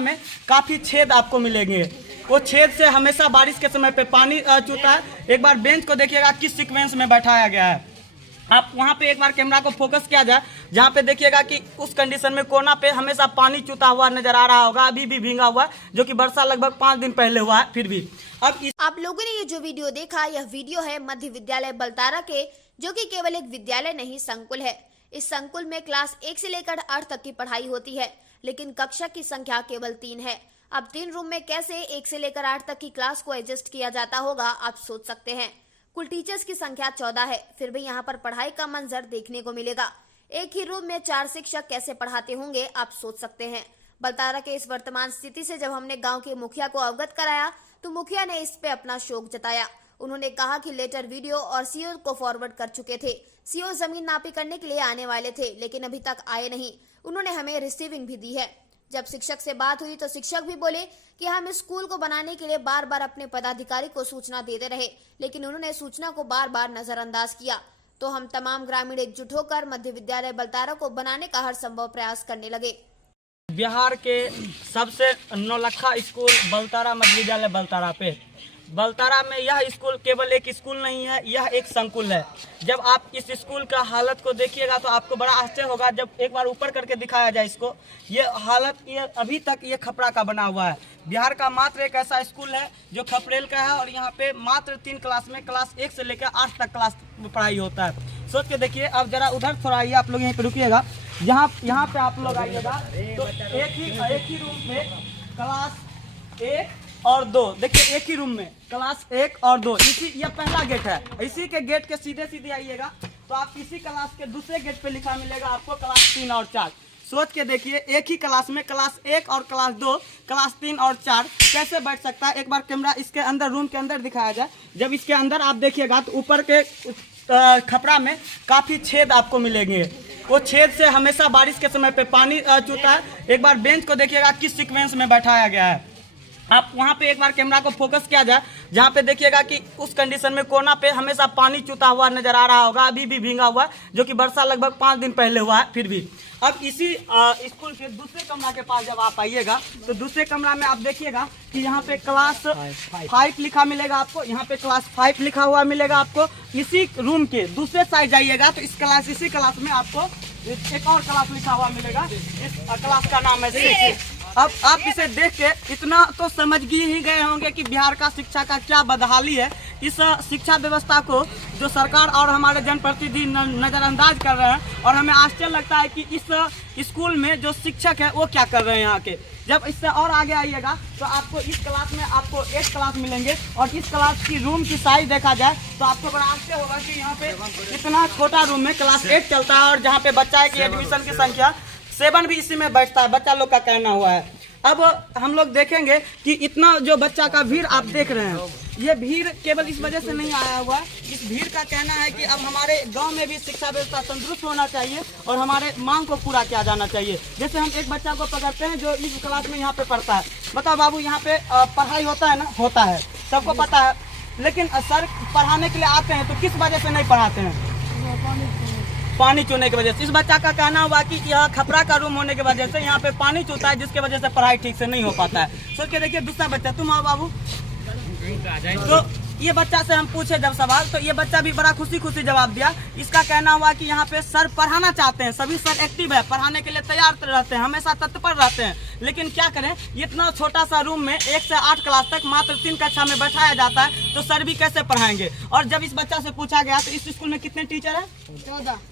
में काफ़ी छेद आपको मिलेंगे। वो छेद से हमेशा बारिश के समय पे पानी चूता है। एक बार बेंच को देखिएगा किस सीक्वेंस में बैठाया गया है। आप वहाँ पे एक बार कैमरा को फोकस किया जाए, जहाँ पे देखिएगा कि उस कंडीशन में कोना पे हमेशा पानी चूता हुआ नजर आ रहा होगा, अभी भी भींगा हुआ है, जो कि वर्षा लगभग 5 दिन पहले हुआ है। फिर भी अब आप लोगों ने ये जो वीडियो देखा, यह वीडियो है मध्य विद्यालय बलतारा के, जो कि केवल एक विद्यालय नहीं संकुल है। इस संकुल में क्लास 1 से लेकर 8 तक की पढ़ाई होती है, लेकिन कक्षा की संख्या केवल 3 है। अब 3 रूम में कैसे 1 से लेकर 8 तक की क्लास को एडजस्ट किया जाता होगा, आप सोच सकते हैं। कुल टीचर्स की संख्या 14 है, फिर भी यहाँ पर पढ़ाई का मंजर देखने को मिलेगा। एक ही रूम में 4 शिक्षक कैसे पढ़ाते होंगे, आप सोच सकते हैं। बलतारा के इस वर्तमान स्थिति से जब हमने गांव के मुखिया को अवगत कराया, तो मुखिया ने इस पे अपना शोक जताया। उन्होंने कहा कि लेटर वीडियो और सीओ को फॉरवर्ड कर चुके थे। सीओ जमीन नापी करने के लिए आने वाले थे, लेकिन अभी तक आए नहीं। उन्होंने हमें रिसीविंग भी दी है। जब शिक्षक से बात हुई तो शिक्षक भी बोले कि हम स्कूल को बनाने के लिए बार बार अपने पदाधिकारी को सूचना देते रहे, लेकिन उन्होंने सूचना को बार बार नजरअंदाज किया। तो हम तमाम ग्रामीण एकजुट होकर मध्य विद्यालय बलतारा को बनाने का हर संभव प्रयास करने लगे। बिहार के सबसे नौलखा स्कूल बलतारा मध्य विद्यालय बलतारा पे, बलतारा में यह स्कूल केवल एक स्कूल नहीं है, यह एक संकुल है। जब आप इस स्कूल का हालत को देखिएगा तो आपको बड़ा आश्चर्य होगा। जब एक बार ऊपर करके दिखाया जाए इसको, ये हालत, ये अभी तक ये खपड़ा का बना हुआ है। बिहार का मात्र एक ऐसा स्कूल है जो खपरेल का है, और यहाँ पे मात्र 3 क्लास में क्लास 1 से लेकर 8 तक क्लास में पढ़ाई होता है। सोच के देखिए। अब जरा उधर थोड़ा आइए, आप लोग यहीं पे रुकिएगा। यहाँ पे आप लोग आइएगा तो एक ही रूम में क्लास 1 और 2, देखिए एक ही रूम में क्लास 1 और 2, ये पहला गेट है। इसी के गेट के सीधे आइएगा तो आप इसी क्लास के दूसरे गेट पे लिखा मिलेगा आपको क्लास 3 और 4। सोच के देखिए, एक ही क्लास में क्लास 1 और क्लास 2, क्लास 3 और 4 कैसे बैठ सकता है। एक बार कैमरा इसके अंदर, रूम के अंदर दिखाया जाए। जब इसके अंदर आप देखिएगा तो ऊपर के खपड़ा में काफ़ी छेद आपको मिलेंगे। वो छेद से हमेशा बारिश के समय पे पानी चूता है। एक बार बेंच को देखिएगा किस सीक्वेंस में बैठाया गया है। आप वहाँ पे एक बार कैमरा को फोकस किया जाए, जहाँ पे देखिएगा कि उस कंडीशन में कोना पे हमेशा पानी चूता हुआ नजर आ रहा होगा, अभी भी भींगा हुआ है, जो कि वर्षा लगभग 5 दिन पहले हुआ है। फिर भी अब इसी स्कूल के दूसरे कमरा के पास जब आप आइएगा तो दूसरे कमरा में आप देखिएगा कि यहाँ पे क्लास 5 लिखा मिलेगा आपको। यहाँ पे क्लास 5 लिखा हुआ मिलेगा आपको। इसी रूम के दूसरे साइड जाइएगा तो इसी क्लास में आपको एक और क्लास लिखा हुआ मिलेगा। इस क्लास का नाम है 6। अब आप इसे देख के इतना तो समझ ही गए होंगे कि बिहार का शिक्षा का क्या बदहाली है। इस शिक्षा व्यवस्था को जो सरकार और हमारे जनप्रतिनिधि नज़रअंदाज कर रहे हैं, और हमें आश्चर्य लगता है कि इस स्कूल में जो शिक्षक है वो क्या कर रहे हैं यहाँ के। जब इससे और आगे आइएगा तो आपको इस क्लास में आपको 1 क्लास मिलेंगे, और इस क्लास की रूम की साइज देखा जाए तो आपको बड़ा आश्चर्य होगा कि यहाँ पे इतना छोटा रूम में क्लास 8 चलता है, और जहाँ पे बच्चा की एडमिशन की संख्या 7 भी इसी में बैठता है, बच्चा लोग का कहना हुआ है। अब हम लोग देखेंगे कि इतना जो बच्चा का भीड़ आप देख रहे हैं, ये भीड़ केवल इस वजह से नहीं आया हुआ। इस भीड़ का कहना है कि अब हमारे गांव में भी शिक्षा व्यवस्था तंदुरुस्त होना चाहिए और हमारे मांग को पूरा किया जाना चाहिए। जैसे हम एक बच्चा को पकड़ते हैं जो इस क्लास में यहाँ पे पढ़ता है। बताओ बाबू, यहाँ पे पढ़ाई होता है ना? होता है, सबको पता है। लेकिन सर पढ़ाने के लिए आते हैं तो किस वजह से नहीं पढ़ाते हैं? पानी चूने की वजह से। इस बच्चा का कहना हुआ कि यह खपरा का रूम होने की वजह से यहाँ पे पानी चूता है, जिसकी वजह से पढ़ाई ठीक से नहीं हो पाता है। सोच के देखिए दूसरा बच्चा, तुम आओ बाबू। तो ये बच्चा से हम पूछे जब सवाल, तो ये बच्चा भी बड़ा खुशी जवाब दिया। इसका कहना हुआ कि यहाँ पे सर पढ़ाना चाहते हैं, सभी सर एक्टिव है, पढ़ाने के लिए तैयार रहते हैं, हमेशा तत्पर रहते हैं, लेकिन क्या करें, इतना छोटा सा रूम में 1 से 8 क्लास तक मात्र 3 कक्षा में बैठाया जाता है, तो सर भी कैसे पढ़ाएंगे। और जब इस बच्चा से पूछा गया तो इस स्कूल में कितने टीचर है?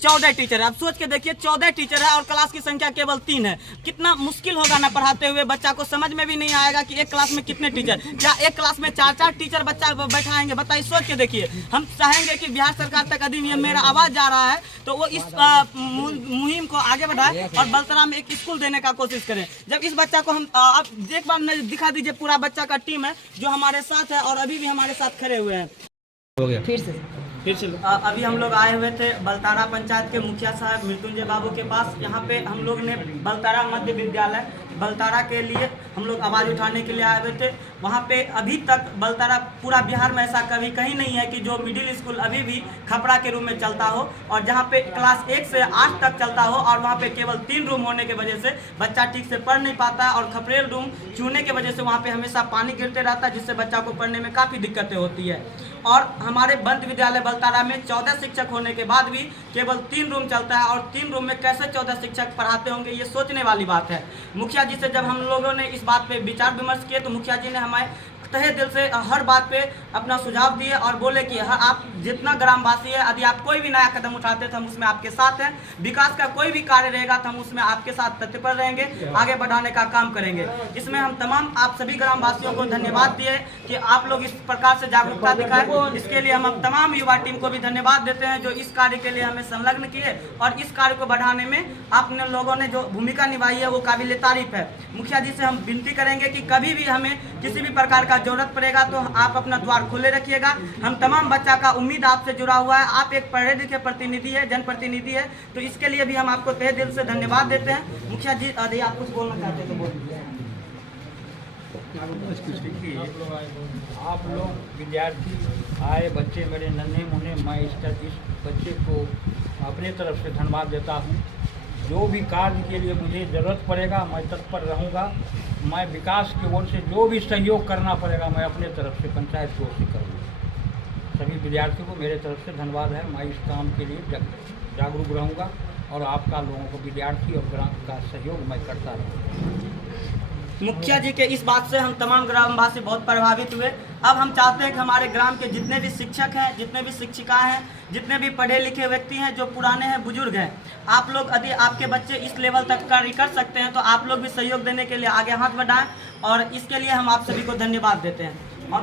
14 टीचर है। अब सोच के देखिए, 14 टीचर है और क्लास की संख्या केवल 3 है। कितना मुश्किल होगा ना पढ़ाते हुए। बच्चा को समझ में भी नहीं आएगा कि एक क्लास में कितने टीचर, क्या एक क्लास में 4 टीचर बच्चा बैठाएंगे? बताइए। सोच के देखिए। हम चाहेंगे कि बिहार सरकार तक अधिनियम मेरा आवाज जा रहा है तो वो इस मुहिम को आगे बढ़ाए और बलतारा में एक स्कूल देने का कोशिश करें। जब इस बच्चा को हम आप एक बार दिखा दीजिए, पूरा बच्चा का टीम है जो हमारे साथ है और अभी भी हमारे साथ खड़े हुए हैं। हो गया फिर से। अभी हम लोग आए हुए थे बलतारा पंचायत के मुखिया साहब मृत्युंजय बाबू के पास। यहाँ पे हम लोग ने बलतारा मध्य विद्यालय बलतारा के लिए हम लोग आवाज़ उठाने के लिए आए हुए थे। वहाँ पे अभी तक बलतारा पूरा बिहार में ऐसा कभी कहीं नहीं है कि जो मिडिल स्कूल अभी भी खपड़ा के रूम में चलता हो और जहाँ पे क्लास 1 से 8 तक चलता हो और वहाँ पे केवल 3 रूम होने के वजह से बच्चा ठीक से पढ़ नहीं पाता है और खपरेल रूम चूने के वजह से वहाँ पे हमेशा पानी गिरते रहता है, जिससे बच्चा को पढ़ने में काफ़ी दिक्कतें होती है। और हमारे बंद विद्यालय बलतारा में 14 शिक्षक होने के बाद भी केवल 3 रूम चलता है और 3 रूम में कैसे 14 शिक्षक पढ़ाते होंगे, ये सोचने वाली बात है। मुखिया जी से जब हम लोगों ने इस बात पे विचार विमर्श किए तो मुखिया जी ने हमें तहे दिल से हर बात पे अपना सुझाव दिए और बोले कि आप जितना ग्रामवासी है, यदि आप कोई भी नया कदम उठाते तो हम उसमें आपके साथ हैं। विकास का कोई भी कार्य रहेगा तो हम उसमें आपके साथ तत्पर रहेंगे, आगे बढ़ाने का काम करेंगे। इसमें हम तमाम आप सभी ग्रामवासियों को धन्यवाद दिए कि आप लोग इस प्रकार से जागरूकता दिखाए। इसके लिए हम तमाम युवा टीम को भी धन्यवाद देते हैं जो इस कार्य के लिए हमें संलग्न किए और इस कार्य को बढ़ाने में आपने लोगों ने जो भूमिका निभाई है वो काबिल तारीफ है। मुखिया जी से हम विनती करेंगे कि कभी भी हमें किसी भी प्रकार का जरूरत पड़ेगा तो आप अपना द्वार खुले रखिएगा। हम तमाम बच्चा का उम्मीद आपसे जुड़ा हुआ है। आप एक पढ़े लिखे प्रतिनिधि है, जनप्रतिनिधि है, तो इसके लिए भी हम आपको तहे दिल से धन्यवाद देते हैं। मुखिया जी यदि आप कुछ बोलना चाहते हैं तो बोलिए। आप लोग विद्यार्थी आए बच्चे मेरे नन्हे मुन्ने, मैं इस बच्चे को अपने तरफ से धन्यवाद देता हूँ। जो भी कार्य के लिए मुझे ज़रूरत पड़ेगा मैं तत्पर रहूँगा। मैं विकास की ओर से जो भी सहयोग करना पड़ेगा मैं अपने तरफ से पंचायत की ओर से करूँगा। सभी विद्यार्थियों को मेरे तरफ से धन्यवाद है। मैं इस काम के लिए जागरूक रहूँगा और आपका लोगों को विद्यार्थी और ग्राम का सहयोग मैं करता रहूँगा। मुखिया जी के इस बात से हम तमाम ग्रामवासी बहुत प्रभावित हुए। अब हम चाहते हैं कि हमारे ग्राम के जितने भी शिक्षक हैं, जितने भी शिक्षिकाएं हैं, जितने भी पढ़े लिखे व्यक्ति हैं, जो पुराने हैं, बुजुर्ग हैं, आप लोग यदि आपके बच्चे इस लेवल तक कार्य कर सकते हैं तो आप लोग भी सहयोग देने के लिए आगे हाथ बढ़ाएं और इसके लिए हम आप सभी को धन्यवाद देते हैं। और